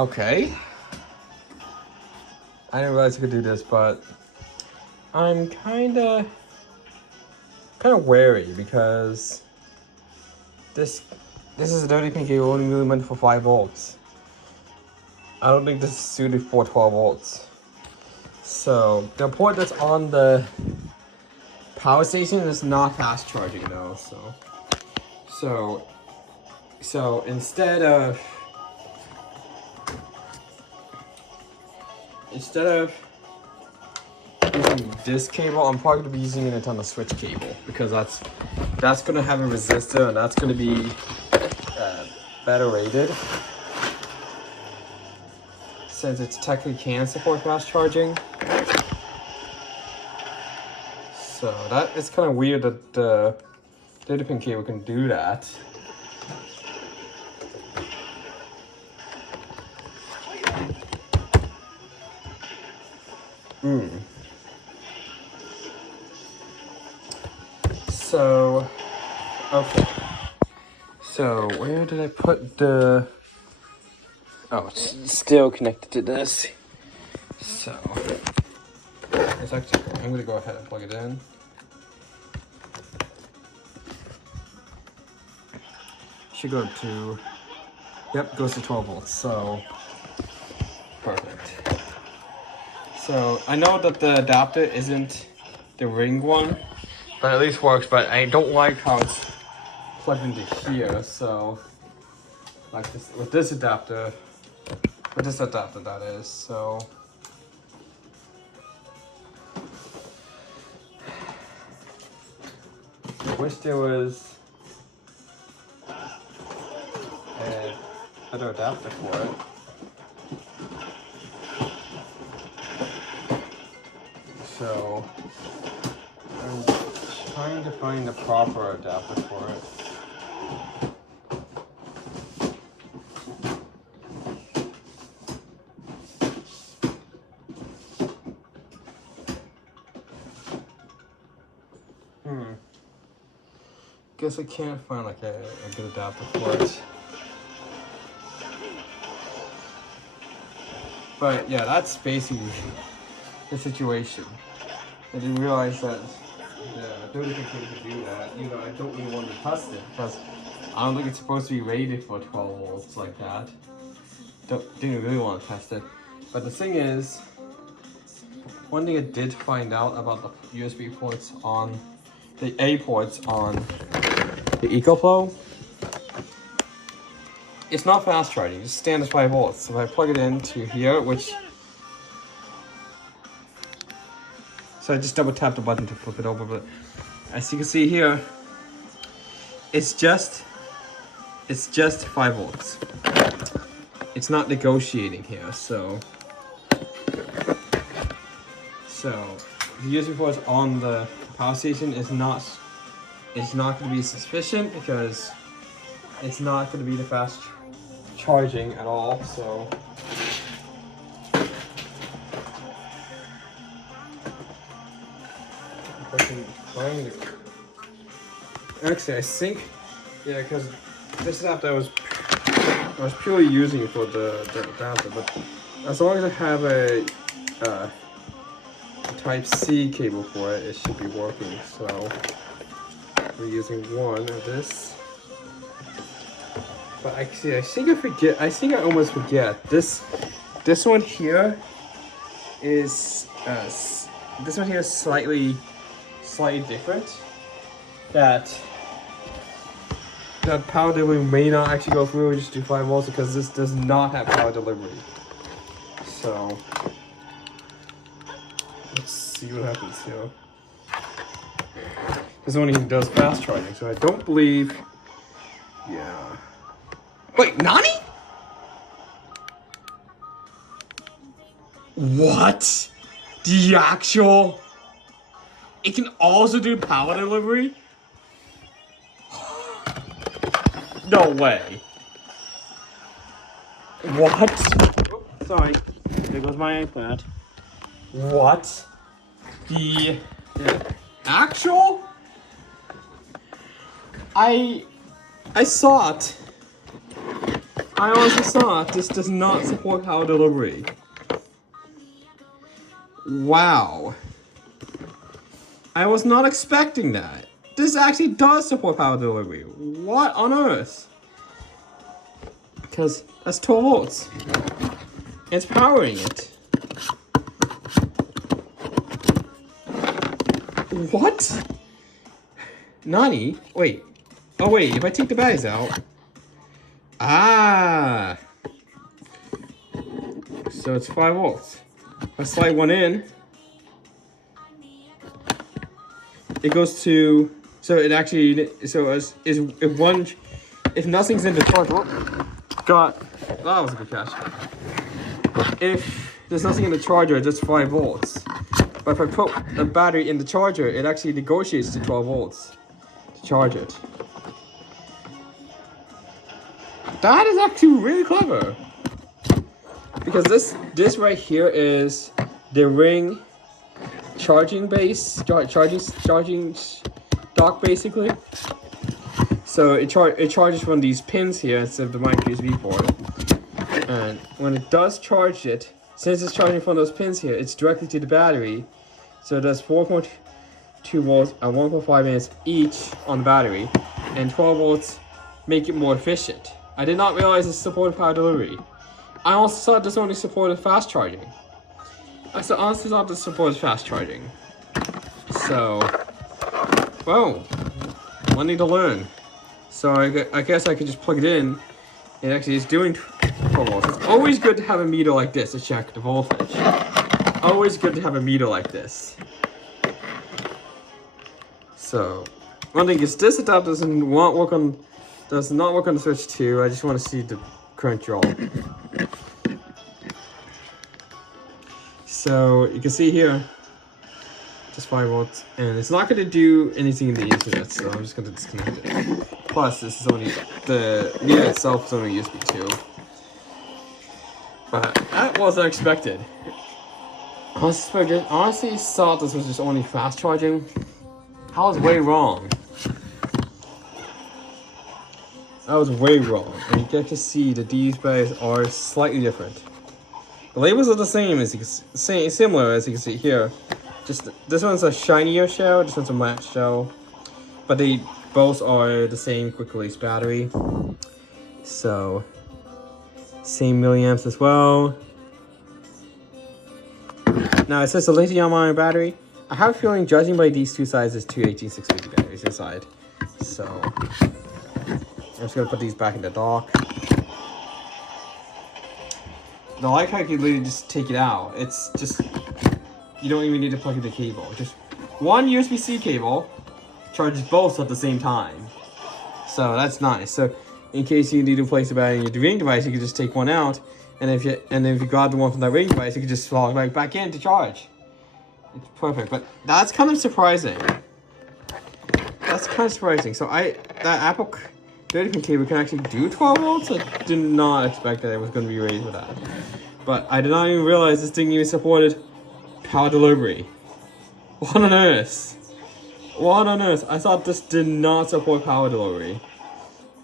Okay. I didn't realize I could do this, but I'm kinda wary because this is a dirty pin cable only really meant for 5 volts. I don't think this is suited for 12 volts. So the port that's on the power station is not fast charging though. So instead of using this cable, I'm probably gonna be using it on the switch cable because that's gonna have a resistor and that's gonna be better rated since it technically can support fast charging. So that is kind of weird that the data pin cable can do that. So, okay. So where did I put the... Oh, it's still connected to this. So, it's actually, I'm gonna go ahead and plug it in. Should go to, yep, goes to 12 volts, so perfect. So I know that the adapter isn't the ring one, but at least works, but I don't like how it's plugged into here, so like this with this adapter that is, so I wish there was a better adapter for it. So I'm trying to find the proper adapter for it. Guess I can't find like a good adapter for it. But yeah, that's basically the situation. I didn't realize that the dirty pin cable could do that. You know, I don't really want to test it because I don't think it's supposed to be rated for 12 volts like that. Didn't really want to test it. But the thing is, one thing I did find out about the USB ports on the A ports on the EcoFlow, it's not fast charging, it's standard 5 volts. So if I plug it into here, so I just double tap the button to flip it over, but as you can see here, it's just 5 volts. It's not negotiating here, so the USB ports on the power station is not going to be sufficient because it's not going to be the fast charging at all. So actually, I think, yeah, because this adapter I was purely using for the adapter, but as long as I have a Type-C cable for it, it should be working. So we're using one of this. But actually, I think I almost forget. This one here is slightly different. That power delivery may not actually go through. We just do 5 volts because this does not have power delivery. So let's see what happens here. This one even does fast charging, so I don't believe. Yeah. Wait, Nani? What? The actual? It can also do power delivery? No way. What? Oops, sorry. There goes my iPad. What? The actual? I saw it. I honestly thought this does not support power delivery. Wow. I was not expecting that. This actually does support power delivery. What on earth? Because that's 12 volts. It's powering it. What? Nani? Wait. Oh wait, if I take the batteries out. Ah. So it's 5 volts. If I slide one in, it goes to, so it actually, so if nothing's in the charger, that was a good catch. If there's nothing in the charger, it's just 5 volts. But if I put a battery in the charger, it actually negotiates to 12 volts to charge it. That is actually really clever. Because this right here is the ring charging base, charging dock basically. So it charges from these pins here instead of the micro USB port. And when it does charge it, since it's charging from those pins here, it's directly to the battery. So it does 4.2 volts and 1.5 amps each on the battery, and 12 volts make it more efficient. I did not realize it supported power delivery. I also thought this only supported fast charging. I honestly thought this supports fast charging. So, well, one need to learn. So I guess I could just plug it in. It actually is doing 12 volts. It's always good to have a meter like this to check the voltage. Always good to have a meter like this. So, one thing is this adapter does not work on the Switch 2. I just want to see the current draw. So you can see here, just 5 volts, and it's not going to do anything in the internet, so I'm just going to disconnect it. Plus, this is only, the meter itself is only USB 2. But that was unexpected. Honestly thought this was just only fast charging. I was way wrong. I was way wrong. And you get to see that these batteries are slightly different. The labels are the same as you can see, similar as you can see here. Just this one's a shinier shell, this one's a matte shell. But they both are the same quick release battery. So same milliamps as well. Now it says a lithium-ion battery. I have a feeling, judging by these two sides, there's two 18650 batteries inside. So I'm just gonna put these back in the dock. I like how you can literally just take it out. It's just, you don't even need to plug in the cable. Just one USB-C cable charges both at the same time. So that's nice. So in case you need to replace the battery in your ring device, you can just take one out. And if you grab the one from that ring device, you can just slot it right back in to charge. It's perfect. But that's kind of surprising. That's kind of surprising. So that Apple Dirty cable can actually do 12 volts. I did not expect that it was going to be raised with that. But I did not even realize this thing even supported power delivery. What on earth? What on earth? I thought this did not support power delivery.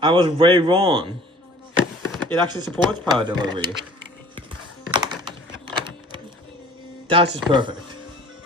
I was way wrong. It actually supports power delivery. That's just perfect.